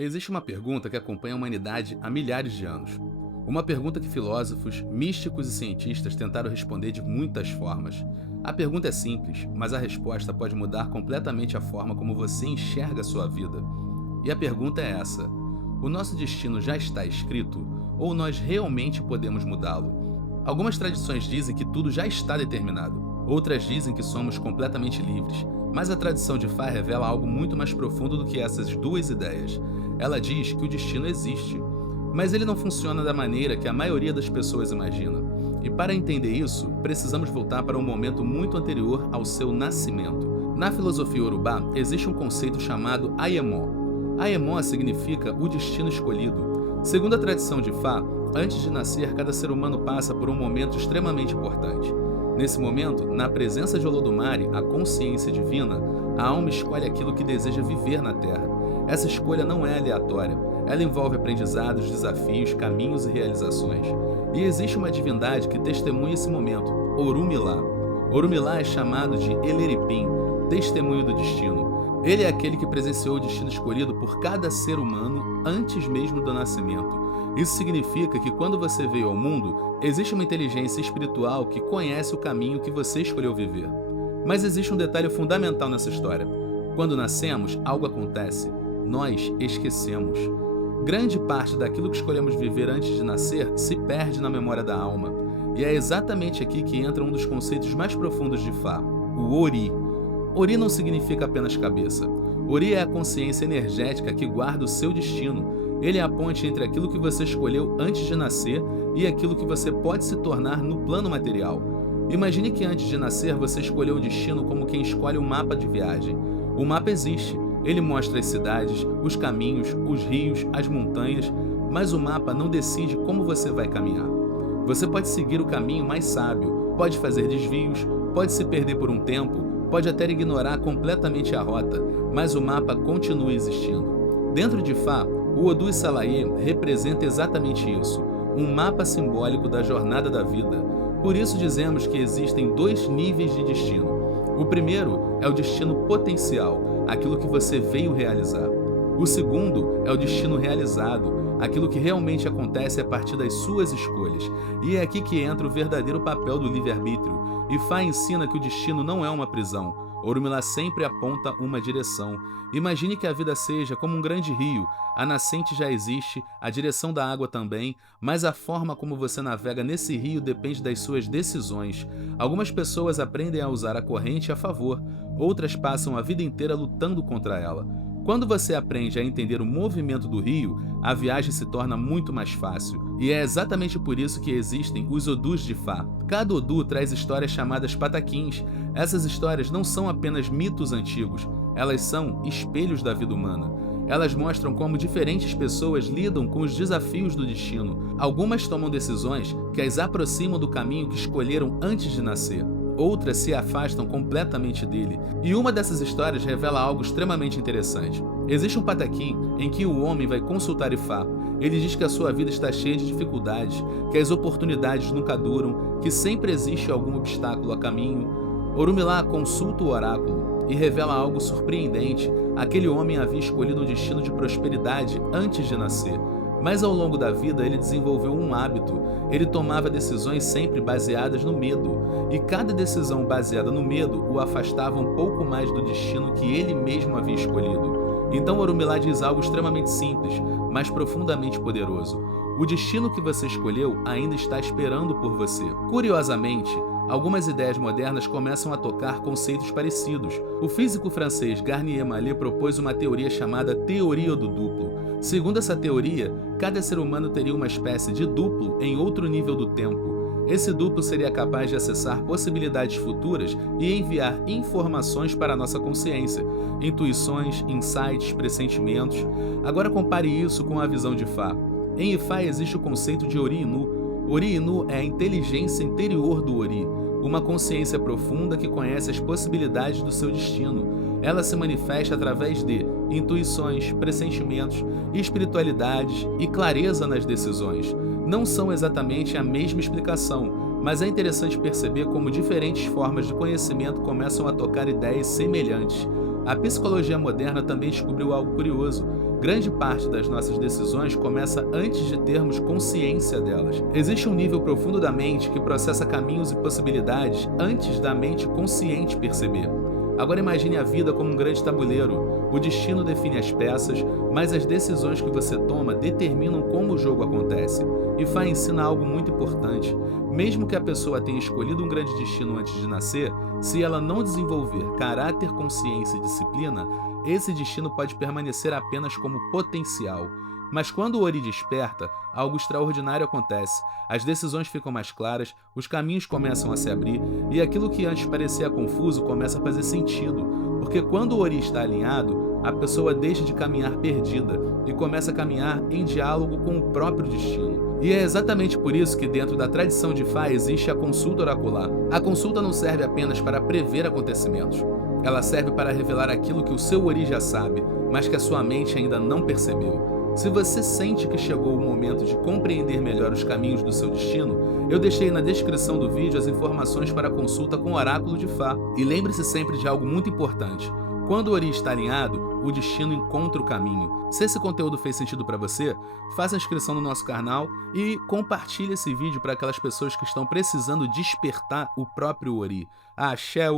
Existe uma pergunta que acompanha a humanidade há milhares de anos. Uma pergunta que filósofos, místicos e cientistas tentaram responder de muitas formas. A pergunta é simples, mas a resposta pode mudar completamente a forma como você enxerga a sua vida. E a pergunta é essa: o nosso destino já está escrito ou nós realmente podemos mudá-lo? Algumas tradições dizem que tudo já está determinado. Outras dizem que somos completamente livres. Mas a tradição de Fá revela algo muito mais profundo do que essas duas ideias. Ela diz que o destino existe, mas ele não funciona da maneira que a maioria das pessoas imagina. E para entender isso, precisamos voltar para um momento muito anterior ao seu nascimento. Na filosofia Yorubá, existe um conceito chamado Ayemó. Ayemó significa o destino escolhido. Segundo a tradição de Fá, antes de nascer, cada ser humano passa por um momento extremamente importante. Nesse momento, na presença de Olodumare, a consciência divina, a alma escolhe aquilo que deseja viver na Terra. Essa escolha não é aleatória. Ela envolve aprendizados, desafios, caminhos e realizações. E existe uma divindade que testemunha esse momento, Orunmila. Orunmila é chamado de Eleripim, testemunho do destino. Ele é aquele que presenciou o destino escolhido por cada ser humano antes mesmo do nascimento. Isso significa que quando você veio ao mundo, existe uma inteligência espiritual que conhece o caminho que você escolheu viver. Mas existe um detalhe fundamental nessa história. Quando nascemos, algo acontece. Nós esquecemos. Grande parte daquilo que escolhemos viver antes de nascer se perde na memória da alma. E é exatamente aqui que entra um dos conceitos mais profundos de Fá, o Ori. Ori não significa apenas cabeça. Ori é a consciência energética que guarda o seu destino. Ele é a ponte entre aquilo que você escolheu antes de nascer e aquilo que você pode se tornar no plano material. Imagine que antes de nascer você escolheu o destino como quem escolhe um mapa de viagem. O mapa existe. Ele mostra as cidades, os caminhos, os rios, as montanhas, mas o mapa não decide como você vai caminhar. Você pode seguir o caminho mais sábio, pode fazer desvios, pode se perder por um tempo, pode até ignorar completamente a rota, mas o mapa continua existindo. Dentro de Fá, o Odu Salaye representa exatamente isso, um mapa simbólico da jornada da vida. Por isso dizemos que existem dois níveis de destino. O primeiro é o destino potencial, aquilo que você veio realizar. O segundo é o destino realizado, aquilo que realmente acontece a partir das suas escolhas. E é aqui que entra o verdadeiro papel do livre-arbítrio. E Fá ensina que o destino não é uma prisão. Orunmila sempre aponta uma direção. Imagine que a vida seja como um grande rio. A nascente já existe, a direção da água também, mas a forma como você navega nesse rio depende das suas decisões. Algumas pessoas aprendem a usar a corrente a favor, outras passam a vida inteira lutando contra ela. Quando você aprende a entender o movimento do rio, a viagem se torna muito mais fácil. E é exatamente por isso que existem os Odus de Fá. Cada Odu traz histórias chamadas pataquins. Essas histórias não são apenas mitos antigos, elas são espelhos da vida humana. Elas mostram como diferentes pessoas lidam com os desafios do destino. Algumas tomam decisões que as aproximam do caminho que escolheram antes de nascer. Outras se afastam completamente dele. E uma dessas histórias revela algo extremamente interessante. Existe um pataquim em que o homem vai consultar Ifá. Ele diz que a sua vida está cheia de dificuldades, que as oportunidades nunca duram, que sempre existe algum obstáculo a caminho. Orunmila consulta o oráculo e revela algo surpreendente. Aquele homem havia escolhido um destino de prosperidade antes de nascer. Mas ao longo da vida ele desenvolveu um hábito. Ele tomava decisões sempre baseadas no medo. E cada decisão baseada no medo o afastava um pouco mais do destino que ele mesmo havia escolhido. Então Orunmila diz algo extremamente simples, mas profundamente poderoso. O destino que você escolheu ainda está esperando por você. Curiosamente, algumas ideias modernas começam a tocar conceitos parecidos. O físico francês Garnier Mallet propôs uma teoria chamada Teoria do Duplo. Segundo essa teoria, cada ser humano teria uma espécie de duplo em outro nível do tempo. Esse duplo seria capaz de acessar possibilidades futuras e enviar informações para a nossa consciência, intuições, insights, pressentimentos. Agora compare isso com a visão de Fá. Em Ifá existe o conceito de Ori-Inu. Ori-Inu é a inteligência interior do Ori, uma consciência profunda que conhece as possibilidades do seu destino. Ela se manifesta através de intuições, pressentimentos, espiritualidades e clareza nas decisões. Não são exatamente a mesma explicação, mas é interessante perceber como diferentes formas de conhecimento começam a tocar ideias semelhantes. A psicologia moderna também descobriu algo curioso. Grande parte das nossas decisões começa antes de termos consciência delas. Existe um nível profundo da mente que processa caminhos e possibilidades antes da mente consciente perceber. Agora imagine a vida como um grande tabuleiro. O destino define as peças, mas as decisões que você toma determinam como o jogo acontece. E Fá ensina algo muito importante. Mesmo que a pessoa tenha escolhido um grande destino antes de nascer, se ela não desenvolver caráter, consciência e disciplina, esse destino pode permanecer apenas como potencial. Mas quando o Ori desperta, algo extraordinário acontece. As decisões ficam mais claras, os caminhos começam a se abrir e aquilo que antes parecia confuso começa a fazer sentido. Porque quando o Ori está alinhado, a pessoa deixa de caminhar perdida e começa a caminhar em diálogo com o próprio destino. E é exatamente por isso que dentro da tradição de Fá existe a consulta oracular. A consulta não serve apenas para prever acontecimentos. Ela serve para revelar aquilo que o seu Ori já sabe, mas que a sua mente ainda não percebeu. Se você sente que chegou o momento de compreender melhor os caminhos do seu destino, eu deixei na descrição do vídeo as informações para a consulta com o oráculo de Fá. E lembre-se sempre de algo muito importante. Quando o Ori está alinhado, o destino encontra o caminho. Se esse conteúdo fez sentido para você, faça a inscrição no nosso canal e compartilhe esse vídeo para aquelas pessoas que estão precisando despertar o próprio Ori. Axé!